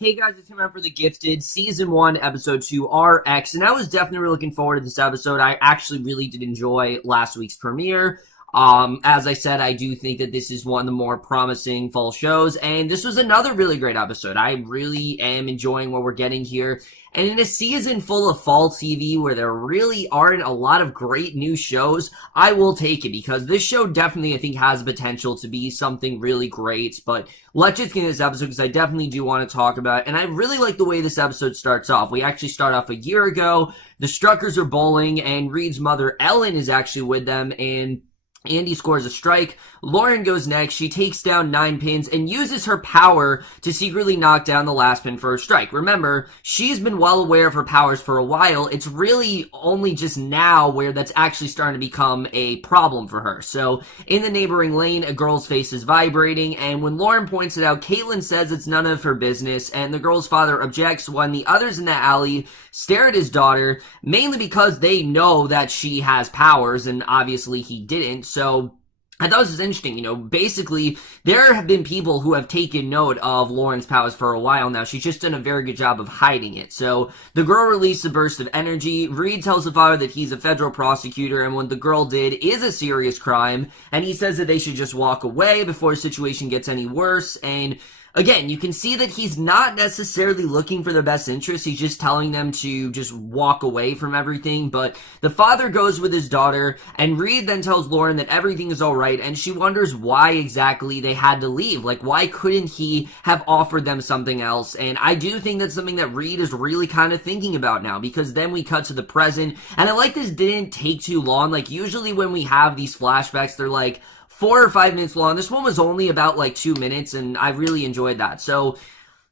Hey guys, it's Tim out for The Gifted, Season 1, Episode 2, RX, and I was definitely looking forward to this episode. I actually really did enjoy last week's premiere. As I said, I do think that this is one of the more promising fall shows, and this was another really great episode. I really am enjoying what we're getting here. And in a season full of fall TV where there really aren't a lot of great new shows, I will take it because this show definitely, I think, has potential to be something really great. But let's just get into this episode because I definitely do want to talk about it. And I really like the way this episode starts off. We actually start off a year ago. The Struckers are bowling, and Reed's mother, Alyn, is actually with them, and Andy scores a strike. Lauren goes next. She takes down 9 pins and uses her power to secretly knock down the last pin for a strike. Remember, she's been well aware of her powers for a while. It's really only just now where that's actually starting to become a problem for her. So, in the neighboring lane, a girl's face is vibrating, and when Lauren points it out, Caitlin says it's none of her business, and the girl's father objects when the others in the alley stare at his daughter, mainly because they know that she has powers, and obviously he didn't. So I thought this was interesting. Basically, there have been people who have taken note of Lauren's powers for a while now. She's just done a very good job of hiding it. So the girl released a burst of energy. Reed tells the father that he's a federal prosecutor, and what the girl did is a serious crime, and he says that they should just walk away before the situation gets any worse. And again, you can see that he's not necessarily looking for their best interest. He's just telling them to just walk away from everything. But the father goes with his daughter, and Reed then tells Lauren that everything is alright, and she wonders why exactly they had to leave. Like, why couldn't he have offered them something else? And I do think that's something that Reed is really kind of thinking about now, because then we cut to the present, and I like this didn't take too long. Like, usually when we have these flashbacks, they're like 4 or 5 minutes long. This one was only about like 2 minutes, and I really enjoyed that. So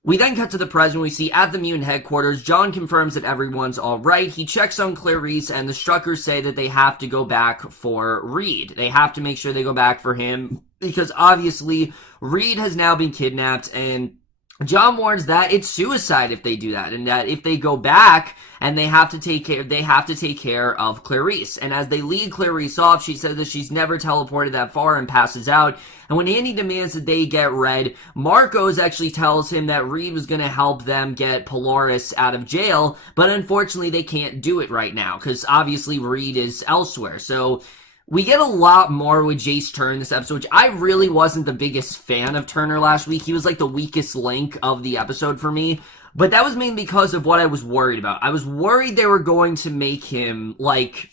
we then cut to the present. We see at the mutant headquarters, John confirms that everyone's alright. He checks on Clarice, and the Struckers say that they have to go back for Reed. They have to make sure they go back for him, because obviously Reed has now been kidnapped, and John warns that it's suicide if they do that, and that if they go back and they have to take care of Clarice. And as they lead Clarice off, she says that she's never teleported that far and passes out. And when Andy demands that they get Red, Marcos actually tells him that Reed was going to help them get Polaris out of jail, but unfortunately they can't do it right now because obviously Reed is elsewhere. So we get a lot more with Jace Turner this episode, which I really wasn't the biggest fan of Turner last week. He was like the weakest link of the episode for me. But that was mainly because of what I was worried about. I was worried they were going to make him like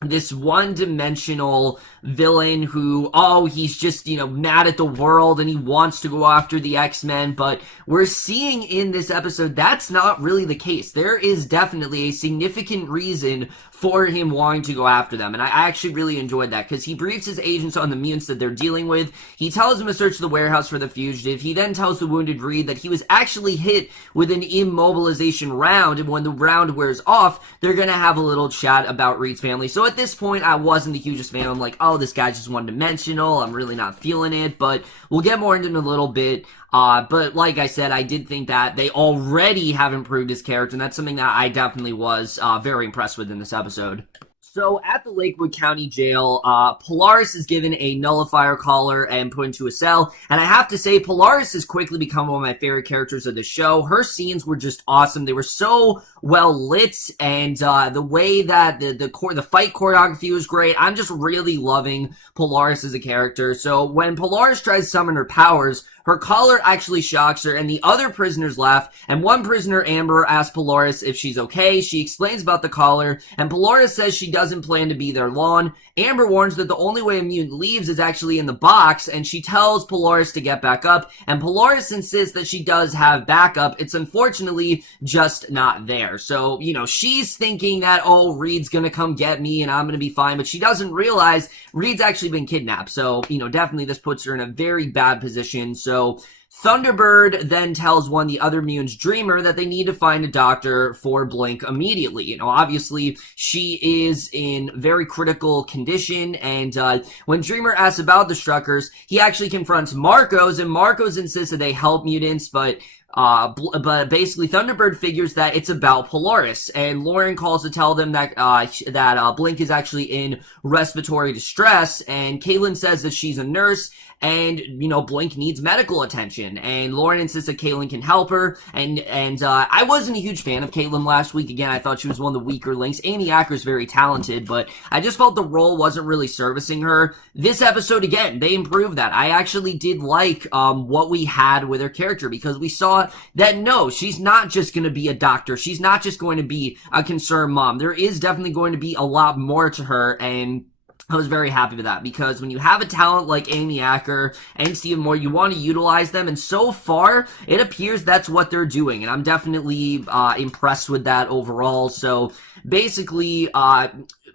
this one-dimensional villain who, he's just, mad at the world and he wants to go after the X-Men, but we're seeing in this episode that's not really the case. There is definitely a significant reason for him wanting to go after them, and I actually really enjoyed that, because he briefs his agents on the mutants that they're dealing with. He tells them to search the warehouse for the fugitive. He then tells the wounded Reed that he was actually hit with an immobilization round, and when the round wears off, they're gonna have a little chat about Reed's family. So at this point, I wasn't the hugest fan. I'm like, this guy's just one-dimensional. I'm really not feeling it, but we'll get more into it in a little bit. But like I said, I did think that they already have improved his character, and that's something that I definitely was very impressed with in this episode. So at the Lakewood County Jail, Polaris is given a nullifier collar and put into a cell. And I have to say, Polaris has quickly become one of my favorite characters of the show. Her scenes were just awesome. They were so well lit, and the way that the fight choreography was great. I'm just really loving Polaris as a character. So when Polaris tries to summon her powers, her collar actually shocks her, and the other prisoners laugh, and one prisoner, Amber, asks Polaris if she's okay. She explains about the collar, and Polaris says she doesn't plan to be there long. Amber warns that the only way a mutant leaves is actually in the box, and she tells Polaris to get back up, and Polaris insists that she does have backup. It's unfortunately just not there. So, she's thinking that, Reed's gonna come get me, and I'm gonna be fine, but she doesn't realize Reed's actually been kidnapped. So, definitely this puts her in a very bad position. So Thunderbird then tells one of the other mutants, Dreamer, that they need to find a doctor for Blink immediately. Obviously, she is in very critical condition, and when Dreamer asks about the Struckers, he actually confronts Marcos, and Marcos insists that they help mutants, but basically Thunderbird figures that it's about Polaris, and Lauren calls to tell them that Blink is actually in respiratory distress, and Caitlin says that she's a nurse, and, Blink needs medical attention, and Lauren insists that Caitlin can help her, and I wasn't a huge fan of Caitlin last week. Again, I thought she was one of the weaker links. Amy Acker's very talented, but I just felt the role wasn't really servicing her. This episode, again, they improved that. I actually did like what we had with her character, because we saw that, no, she's not just going to be a doctor. She's not just going to be a concerned mom. There is definitely going to be a lot more to her, and I was very happy with that, because when you have a talent like Amy Acker and Stephen Moyer, you want to utilize them, and so far, it appears that's what they're doing, and I'm definitely impressed with that overall. So basically,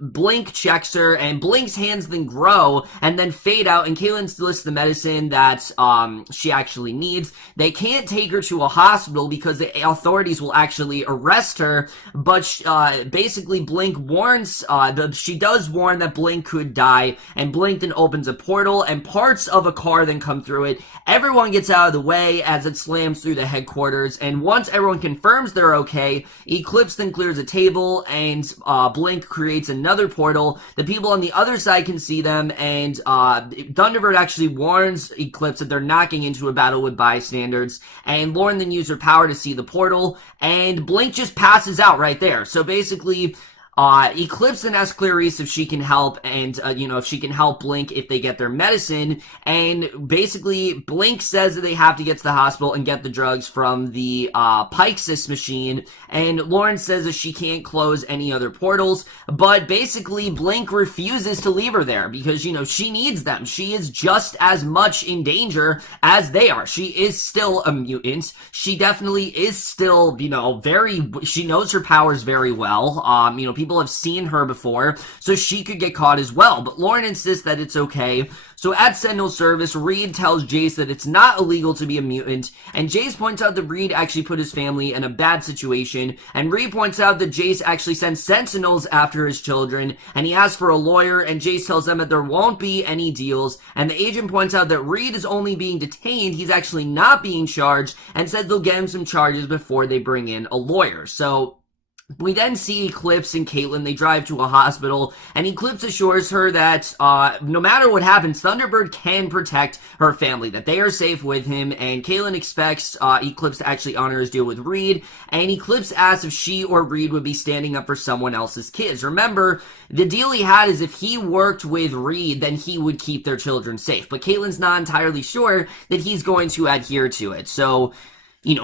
Blink checks her, and Blink's hands then grow and then fade out, and Caitlin lists the medicine that she actually needs. They can't take her to a hospital because the authorities will actually arrest her, but basically Blink warns, she does warn that Blink could die, and Blink then opens a portal, and parts of a car then come through it. Everyone gets out of the way as it slams through the headquarters, and once everyone confirms they're okay, Eclipse then clears a table, and Blink creates another portal. The people on the other side can see them, and Thunderbird actually warns Eclipse that they're not getting into a battle with bystanders, and Lauren then uses her power to see the portal, and Blink just passes out right there. So basically, Eclipse then asks Clarice if she can help, and, if she can help Blink if they get their medicine, and basically, Blink says that they have to get to the hospital and get the drugs from the, Pyxis machine, and Lauren says that she can't close any other portals, but basically, Blink refuses to leave her there, because, she needs them. She is just as much in danger as they are. She is still a mutant. She definitely is still, she knows her powers very well. People have seen her before, so she could get caught as well. But Lauren insists that it's okay. So at Sentinel Service, Reed tells Jace that it's not illegal to be a mutant, and Jace points out that Reed actually put his family in a bad situation, and Reed points out that Jace actually sent Sentinels after his children, and he asks for a lawyer, and Jace tells them that there won't be any deals, and the agent points out that Reed is only being detained, he's actually not being charged, and says they'll get him some charges before they bring in a lawyer. So we then see Eclipse and Caitlin. They drive to a hospital, and Eclipse assures her that no matter what happens, Thunderbird can protect her family, that they are safe with him, and Caitlin expects Eclipse to actually honor his deal with Reed, and Eclipse asks if she or Reed would be standing up for someone else's kids. Remember, the deal he had is if he worked with Reed, then he would keep their children safe, but Caitlin's not entirely sure that he's going to adhere to it. So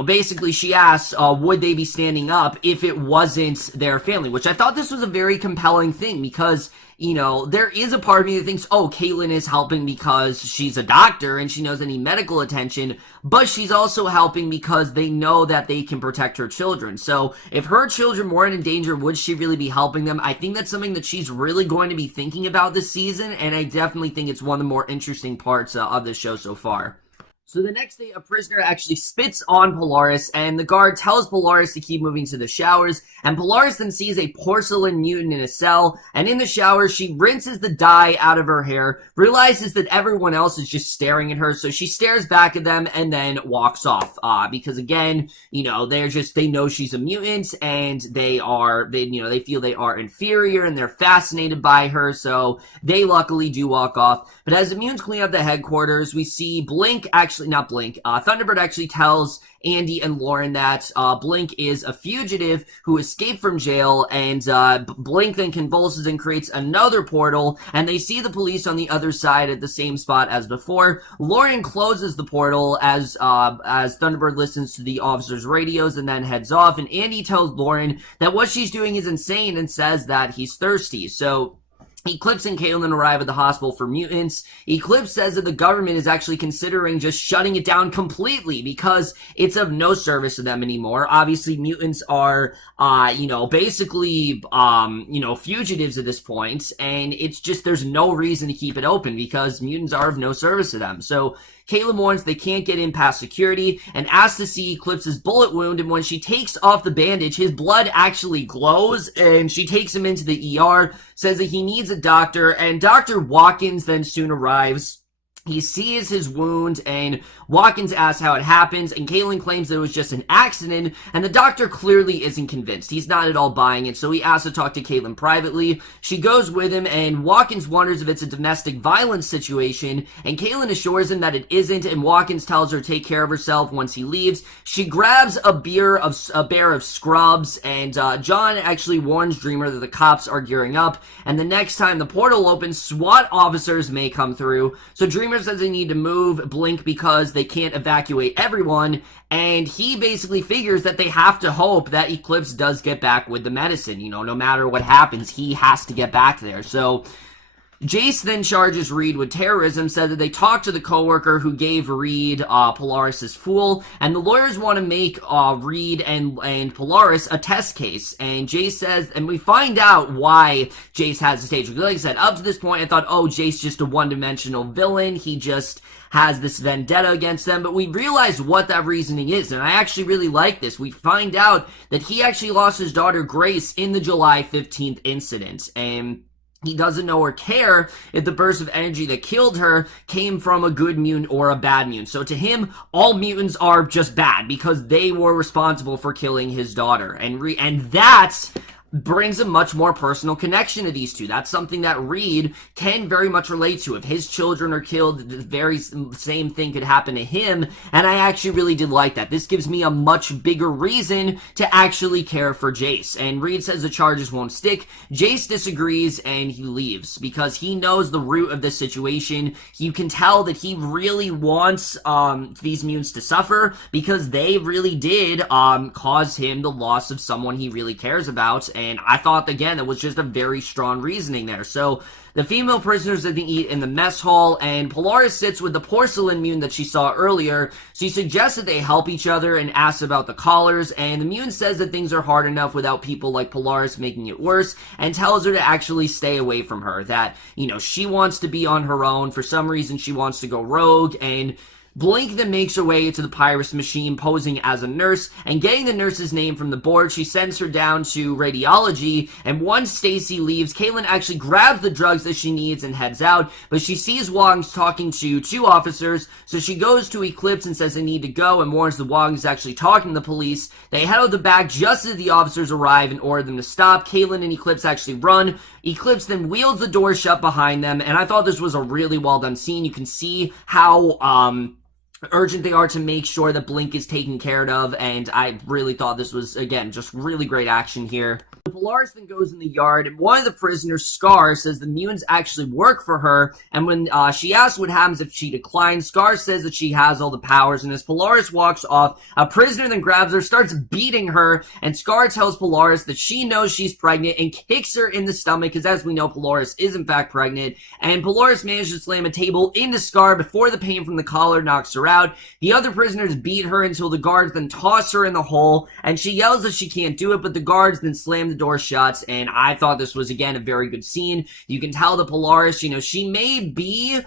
basically she asks, would they be standing up if it wasn't their family? Which I thought this was a very compelling thing, because, there is a part of me that thinks, oh, Caitlin is helping because she's a doctor and she knows they need medical attention, but she's also helping because they know that they can protect her children. So if her children weren't in danger, would she really be helping them? I think that's something that she's really going to be thinking about this season, and I definitely think it's one of the more interesting parts of the show so far. So the next day, a prisoner actually spits on Polaris, and the guard tells Polaris to keep moving to the showers, and Polaris then sees a porcelain mutant in a cell, and in the shower, she rinses the dye out of her hair, realizes that everyone else is just staring at her, so she stares back at them and then walks off, because again, they know she's a mutant, and they feel they are inferior, and they're fascinated by her, so they luckily do walk off. But as the mutants clean up the headquarters, we see Thunderbird actually tells Andy and Lauren that Blink is a fugitive who escaped from jail, and Blink then convulses and creates another portal, and they see the police on the other side at the same spot as before. Lauren closes the portal as Thunderbird listens to the officers' radios and then heads off, and Andy tells Lauren that what she's doing is insane and says that he's thirsty. So Eclipse and Caitlin arrive at the hospital for mutants. Eclipse says that the government is actually considering just shutting it down completely because it's of no service to them anymore. Obviously, mutants are, basically, fugitives at this point, and it's just, there's no reason to keep it open because mutants are of no service to them. So Caitlin warns they can't get in past security and asks to see Eclipse's bullet wound, and when she takes off the bandage, his blood actually glows, and she takes him into the ER, says that he needs a doctor, and Dr. Watkins then soon arrives. He sees his wound, and Watkins asks how it happens, and Caitlin claims that it was just an accident, and the doctor clearly isn't convinced. He's not at all buying it, so he asks to talk to Caitlin privately. She goes with him, and Watkins wonders if it's a domestic violence situation, and Caitlin assures him that it isn't, and Watkins tells her to take care of herself once he leaves. She grabs a bear of scrubs, and John actually warns Dreamer that the cops are gearing up, and the next time the portal opens, SWAT officers may come through. So Dreamer says they need to move Blink because they can't evacuate everyone, and he basically figures that they have to hope that Eclipse does get back with the medicine. You know, no matter what happens, he has to get back there. So Jace then charges Reed with terrorism, said that they talked to the coworker who gave Reed Polaris' fool, and the lawyers want to make Reed and Polaris a test case. And Jace says, and we find out why Jace has the stage. Like I said, up to this point, I thought, oh, Jace just a one-dimensional villain. He just has this vendetta against them, but we realize what that reasoning is, and I actually really like this. We find out that he actually lost his daughter Grace in the July 15th incident, and he doesn't know or care if the burst of energy that killed her came from a good mutant or a bad mutant. So to him, all mutants are just bad because they were responsible for killing his daughter. And that's brings a much more personal connection to these two. That's something that Reed can very much relate to. If his children are killed, the very same thing could happen to him, and I actually really did like that. This gives me a much bigger reason to actually care for Jace, and Reed says the charges won't stick. Jace disagrees, and he leaves, because he knows the root of this situation. You can tell that he really wants these mutants to suffer, because they really did cause him the loss of someone he really cares about, and I thought, again, it was just a very strong reasoning there. So the female prisoners that they eat in the mess hall, and Polaris sits with the porcelain mutant that she saw earlier. She suggests that they help each other and asks about the collars, and the mutant says that things are hard enough without people like Polaris making it worse, and tells her to actually stay away from her, that, you know, she wants to be on her own. For some reason, she wants to go rogue, and Blink then makes her way to the Pyrus machine posing as a nurse, and getting the nurse's name from the board, she sends her down to radiology, and once Stacy leaves, Caitlin actually grabs the drugs that she needs and heads out, but she sees Wongs talking to two officers, so she goes to Eclipse and says they need to go, and warns the Wongs actually talking to the police. They head out the back just as the officers arrive and order them to stop. Caitlin and Eclipse actually run. Eclipse then wheels the door shut behind them, and I thought this was a really well done scene. You can see how urgent they are to make sure that Blink is taken care of, and I really thought this was, again, just really great action here. Polaris then goes in the yard, and one of the prisoners, Scar, says the mutants actually work for her, and when she asks what happens if she declines, Scar says that she has all the powers, and as Polaris walks off, a prisoner then grabs her, starts beating her, and Scar tells Polaris that she knows she's pregnant and kicks her in the stomach, because as we know, Polaris is in fact pregnant, and Polaris manages to slam a table into Scar before the pain from the collar knocks her out. The other prisoners beat her until the guards then toss her in the hole, and she yells that she can't do it, but the guards then slam the door shut, and I thought this was, again, a very good scene. You can tell that Polaris, you know, she may be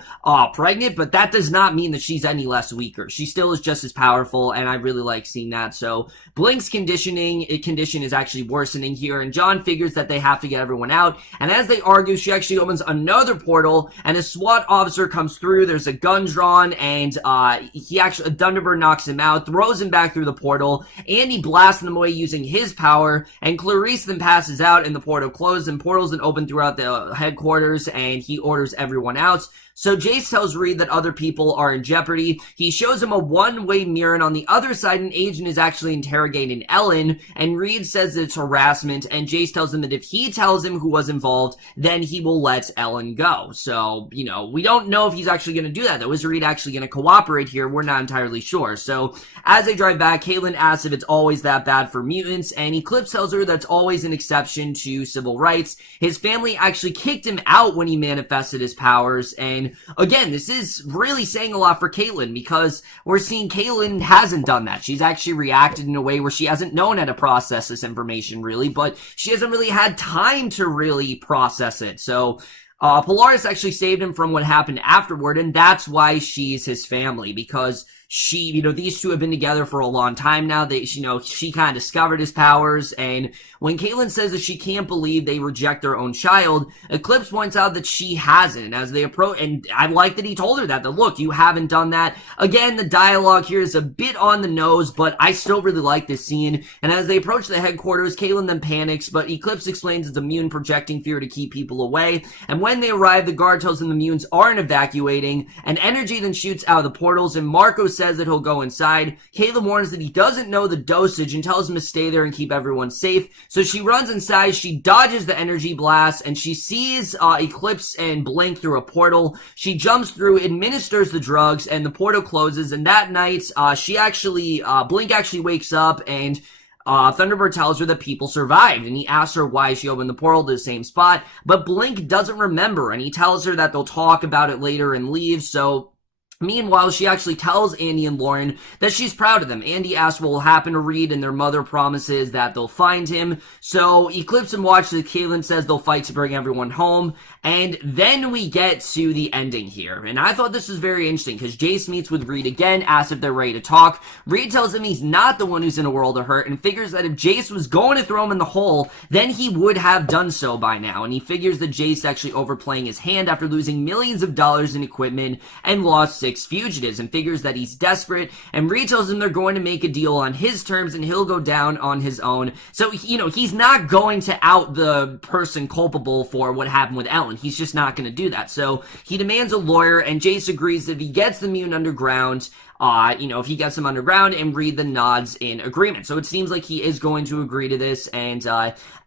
pregnant, but that does not mean that she's any less weaker. She still is just as powerful, and I really like seeing that. So Blink's condition is actually worsening here, and John figures that they have to get everyone out, and as they argue, she actually opens another portal, and a SWAT officer comes through. There's a gun drawn, and Thunderbird knocks him out, throws him back through the portal. Andy blasts them away using his power, and Clarice then passes out, and the portal closes, and portals then open throughout the headquarters, and he orders everyone out. So Jace tells Reed that other people are in jeopardy. He shows him a one-way mirror, and on the other side, an agent is actually interrogating Alyn, and Reed says it's harassment, and Jace tells him that if he tells him who was involved, then he will let Alyn go. So, you know, we don't know if he's actually going to do that, though. Is Reed actually going to cooperate here? We're not entirely sure. So, as they drive back, Caitlin asks if it's always that bad for mutants, and Eclipse tells her that's always an exception to civil rights. His family actually kicked him out when he manifested his powers, and again, this is really saying a lot for Caitlin, because we're seeing Caitlin hasn't done that. She's actually reacted in a way where she hasn't known how to process this information, really, but she hasn't really had time to really process it. So Polaris actually saved him from what happened afterward, and that's why she's his family, because these two have been together for a long time now. She kind of discovered his powers, and when Caitlin says that she can't believe they reject their own child, Eclipse points out that she hasn't. As they approach, and I like that he told her that look, you haven't done that. Again, the dialogue here is a bit on the nose, but I still really like this scene. And as they approach the headquarters, Caitlin then panics, but Eclipse explains it's a Mune projecting fear to keep people away. And when they arrive, the guard tells them the Munes aren't evacuating, and energy then shoots out of the portals, and Marco says that he'll go inside. Caitlin warns that he doesn't know the dosage and tells him to stay there and keep everyone safe. So she runs inside, she dodges the energy blast, and she sees Eclipse and Blink through a portal. She jumps through, administers the drugs, and the portal closes. And that night, Blink actually wakes up, and Thunderbird tells her that people survived, and he asks her why she opened the portal to the same spot, but Blink doesn't remember, and he tells her that they'll talk about it later and leaves. So meanwhile, she actually tells Andy and Lauren that she's proud of them. Andy asks what will happen to Reed, and their mother promises that they'll find him. So Eclipse and watch as Caitlin says they'll fight to bring everyone home. And then we get to the ending here. And I thought this was very interesting because Jace meets with Reed again, asks if they're ready to talk. Reed tells him he's not the one who's in a world of hurt and figures that if Jace was going to throw him in the hole, then he would have done so by now. And he figures that Jace actually overplaying his hand after losing millions of dollars in equipment and lost 6 fugitives, and figures that he's desperate. And Reed tells him they're going to make a deal on his terms and he'll go down on his own. So, he's not going to out the person culpable for what happened with Alyn. He's just not going to do that. So he demands a lawyer, and Jace agrees that if he gets the Mune underground, if he gets them underground, and Reed then nods in agreement. So it seems like he is going to agree to this, and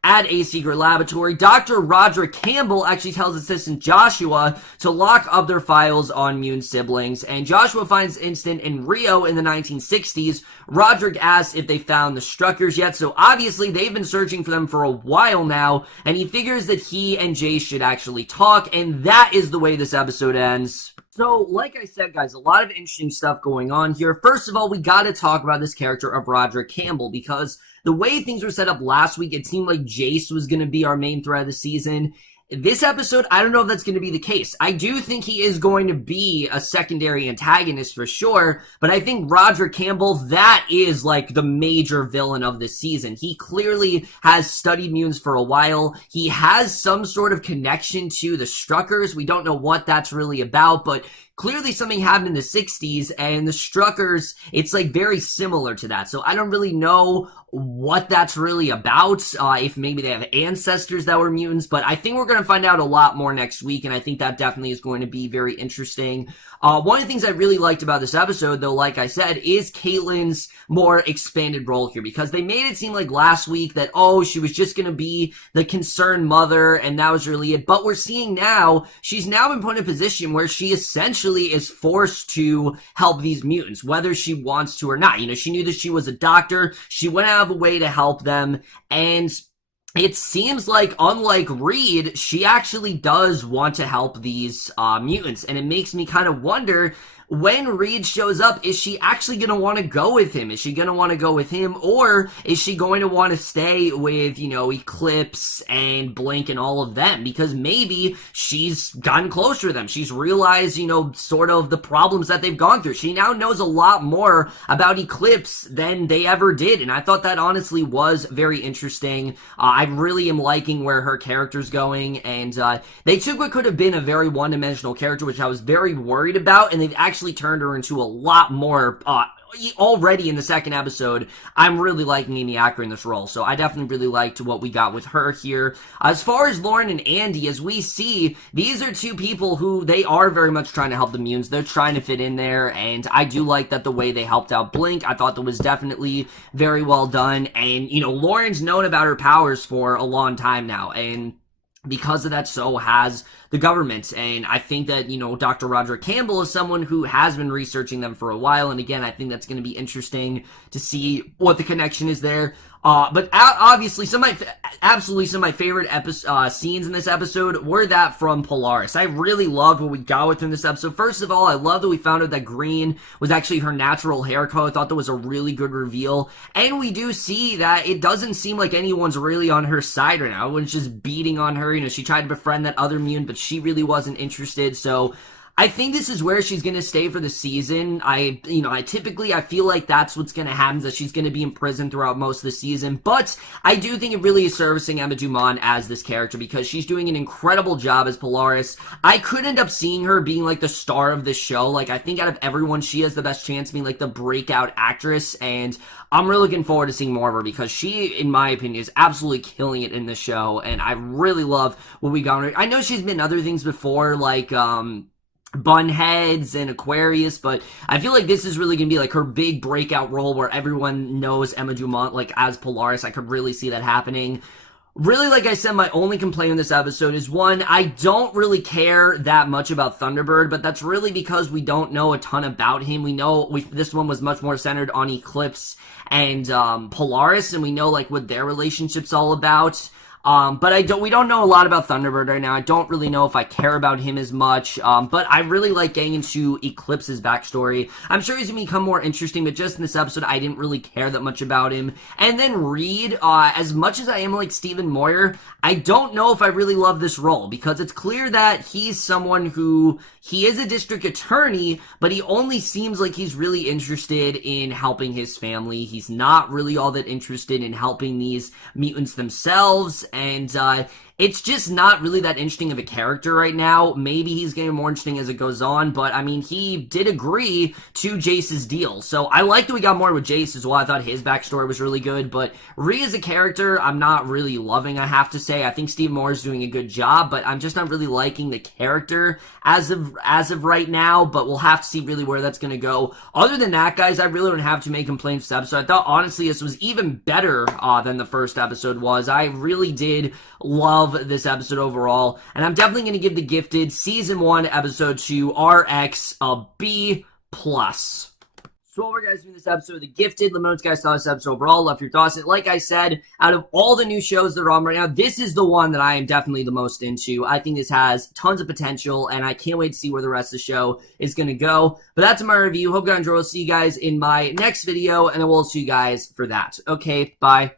at a secret laboratory, Dr. Roderick Campbell actually tells assistant Joshua to lock up their files on Mune siblings, and Joshua finds an incident in Rio in the 1960s. Roderick asks if they found the Struckers yet, so obviously they've been searching for them for a while now, and he figures that he and Jace should actually talk, and that is the way this episode ends. So, like I said, guys, a lot of interesting stuff going on here. First of all, we gotta talk about this character of Roderick Campbell, because the way things were set up last week, it seemed like Jace was gonna be our main threat of the season. This episode, I don't know if that's going to be the case. I do think he is going to be a secondary antagonist for sure, but I think Roderick Campbell, that is like the major villain of this season. He clearly has studied Munes for a while. He has some sort of connection to the Struckers. We don't know what that's really about, but clearly something happened in the 60s, and the Struckers, it's like very similar to that. So I don't really know what that's really about, if maybe they have ancestors that were mutants, but I think we're going to find out a lot more next week, and I think that definitely is going to be very interesting. One of the things I really liked about this episode, though, like I said, is Caitlin's more expanded role here, because they made it seem like last week that, she was just going to be the concerned mother, and that was really it, but we're seeing now, she's now been put in a position where she essentially is forced to help these mutants, whether she wants to or not. She knew that she was a doctor, she went out of a way to help them, and it seems like, unlike Reed, she actually does want to help these mutants, and it makes me kind of wonder, when Reed shows up, is she actually going to want to go with him? Is she going to want to go with him, or is she going to want to stay with, Eclipse and Blink and all of them? Because maybe she's gotten closer to them. She's realized, sort of the problems that they've gone through. She now knows a lot more about Eclipse than they ever did, and I thought that honestly was very interesting. I really am liking where her character's going, and they took what could have been a very one-dimensional character, which I was very worried about, and they've actually turned her into a lot more already in the second episode. I'm really liking Amy Acker in this role, so I definitely really liked what we got with her here. As far as Lauren and Andy, as we see, these are two people who, they are very much trying to help the Munes. They're trying to fit in there, and I do like that the way they helped out Blink. I thought that was definitely very well done, and, Lauren's known about her powers for a long time now, and because of that, so has the government. And I think that, Dr. Roderick Campbell is someone who has been researching them for a while. And again, I think that's going to be interesting to see what the connection is there. But obviously, some of my favorite scenes in this episode were that from Polaris. I really loved what we got with in this episode. First of all, I love that we found out that green was actually her natural hair color. I thought that was a really good reveal. And we do see that it doesn't seem like anyone's really on her side right now. Everyone's just beating on her. She tried to befriend that other mutant, but she really wasn't interested. So I think this is where she's going to stay for the season. I feel like that's what's going to happen, that she's going to be in prison throughout most of the season. But I do think it really is servicing Emma Dumont as this character because she's doing an incredible job as Polaris. I could end up seeing her being like the star of the show. Like, I think out of everyone, she has the best chance of being like the breakout actress, and I'm really looking forward to seeing more of her because she, in my opinion, is absolutely killing it in the show, and I really love what we got. I know she's been in other things before, like Bunheads and Aquarius, but I feel like this is really gonna be like her big breakout role where everyone knows Emma Dumont like as Polaris. I could really see that happening. Really, like I said, my only complaint in this episode is, one, I don't really care that much about Thunderbird, but that's really because we don't know a ton about him. We know this one was much more centered on Eclipse and Polaris, and we know like what their relationship's all about. But we don't know a lot about Thunderbird right now. I don't really know if I care about him as much. But I really like getting into Eclipse's backstory. I'm sure he's gonna become more interesting, but just in this episode, I didn't really care that much about him. And then Reed, as much as I am like Stephen Moyer, I don't know if I really love this role because it's clear that he's someone who, he is a district attorney, but he only seems like he's really interested in helping his family. He's not really all that interested in helping these mutants themselves. And it's just not really that interesting of a character right now. Maybe he's getting more interesting as it goes on, but I mean, he did agree to Jace's deal. So I like that we got more with Jace as well. I thought his backstory was really good, but Rhea as a character, I'm not really loving, I have to say. I think Steve Moore's doing a good job, but I'm just not really liking the character as of right now, but we'll have to see really where that's going to go. Other than that, guys, I really don't have too many complaints with this episode. I thought, honestly, this was even better than the first episode was. I really did love this episode overall, and I'm definitely going to give The Gifted Season 1, Episode 2, RX, a B+. So what we're guys doing this episode of The Gifted. Let me know what you guys thought of this episode overall. Left your thoughts. And like I said, out of all the new shows that are on right now, this is the one that I am definitely the most into. I think this has tons of potential, and I can't wait to see where the rest of the show is going to go. But that's my review. Hope you guys enjoy. We'll see you guys in my next video, and then we'll see you guys for that. Okay, bye.